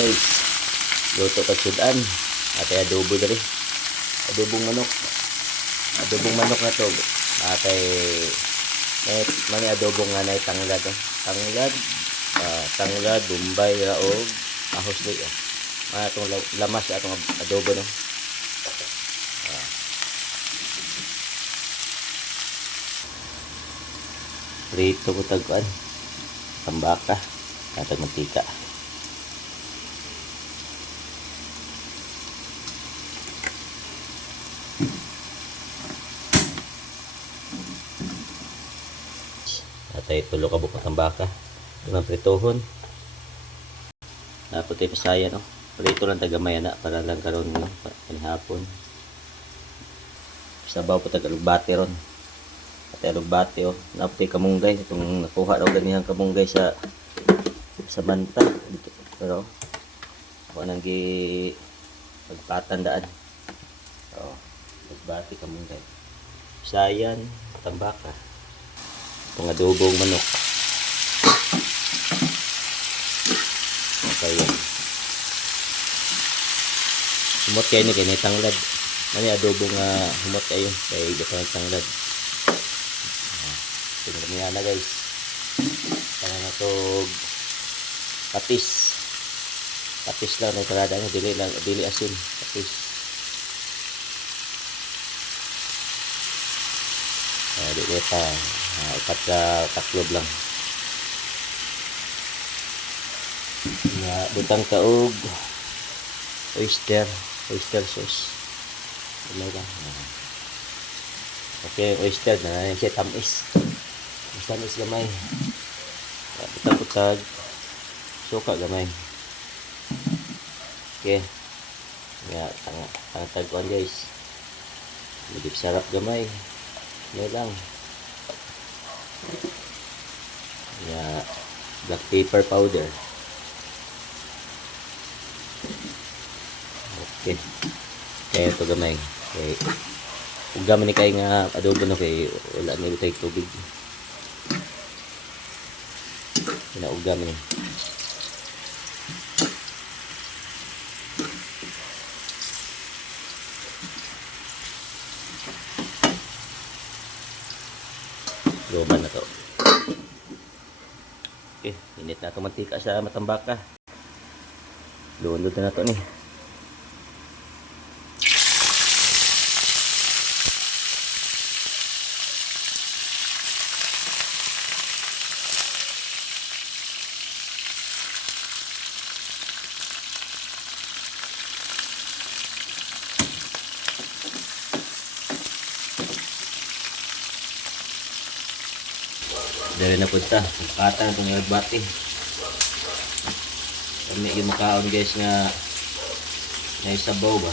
guys. Luto kag sudan. Atay adobo diri. Adobong manok. Adobong manok na to. Atay may adobong nga nay tanglad. Tanglad, tanglad, bumbay, raog, ahos diri. Atong lamas atong adobo no. Prito ko tagkuan. Tambaka. Atag mantika. Atay tulo ka buko tambaka. Ito ng pritohon. Napot ay pasaya no. Prito lang tagamay na para lang karon no. Panihapon. Sabaw po tagalugbate ron. At alugbate oh. Napot ay kamunggay. Itong nakuha raw ganihang kamunggay sa banta. Pero ako nang pagpatandaan. Oo. Alugbate kamunggay. Sayan, tambaka. Itong adobong manok. Okay yan. Humot kayo ni kaya tanglad. Ano adobong humot kayo. Kaya gatang tanglad. Tingnan mo yan na guys. Kaya na ito patis. Patis lang. Nagkarada nyo. Dili asin. Patis. Dili pa. Ikat ka taklob lang. Butang kaog oyster sauce. Wala lang. Okay, oyster na siya tamis. Tamis gamay. Butang suka gamay. Okay. Tangtag ko guys. Medyo sarap gamay. Wala lang. Black pepper powder. Okay. Kaya ito gamay. Okay. Ugaman ni kayo nga adobo no kay wala ni tayo tubig. Ugaman ni. Loban na to. Okay, init na ito mantika sa matambaka. Luundod na to ni. Dari na punta. Pagkata na itong alugbate. Kami yung makaon guys nga naisabaw ba.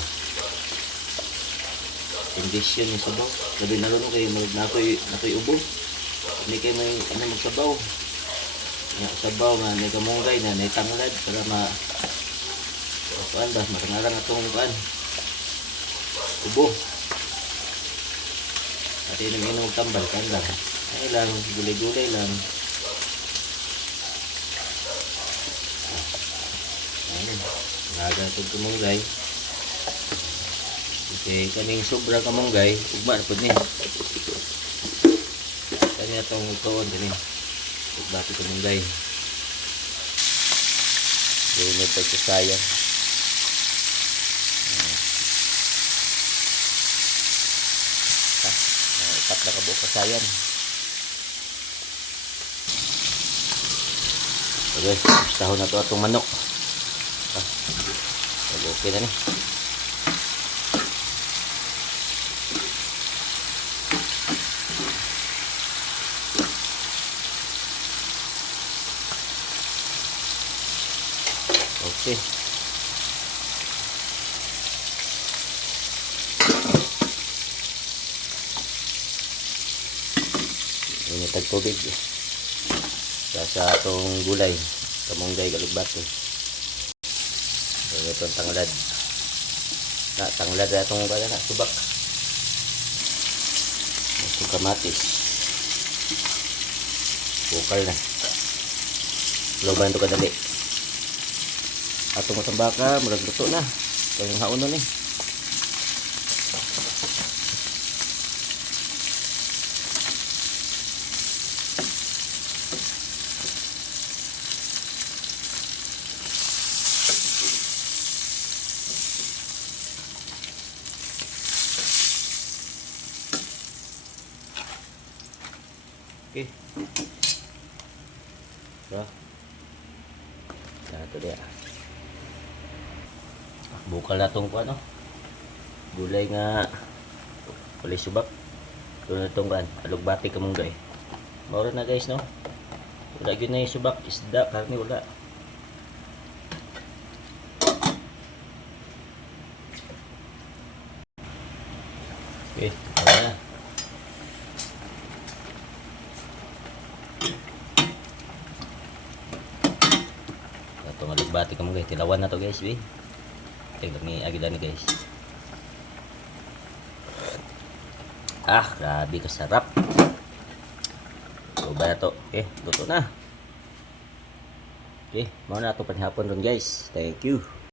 Condition yung sabaw. Labi na rin kayo na ako'y ubo. Hindi kayo may magsabaw. Sabaw nga may kamunggay na naitanglad para kuan ba matangalan na itong kuan. Ubo. At inom tambal kanda. Ay lang, gulay-gulay lang. Ayan, naganapod kamunggay. Okay, kaming sobra kamunggay, ugma na po ni. Kanya itong tuon din eh. Ugbati kamunggay. Lunod pagkasaya. Ipat na kabuo kasayan. Okay, gustaho na ito atong manok. Okay na ni. Okay. Ini tagtubig. Sa atong gulay, kamunggay galugbate. So ito ang tanglad. Tanglad na itong subak. Ito kamatis. Bukal na. Loban ito kadali. atong matambaka murag luto na. Kayong haonon ni. Okay. Bro. Ito dia. Bukal na itong ano. Gulay nga kulay subak. Ito na itong alugbati kamunggay. Maura na guys no. Wala yun na yung subak. Isda. Karni wala. Okay. Wala na. Itong alugbati kamunggay. Tilawan na to guys. Tingnan ni agila ni guys. Grabe kasarap. So ba to? Okay, luto na. Okay, mauna na ito panihapon ron guys. Thank you.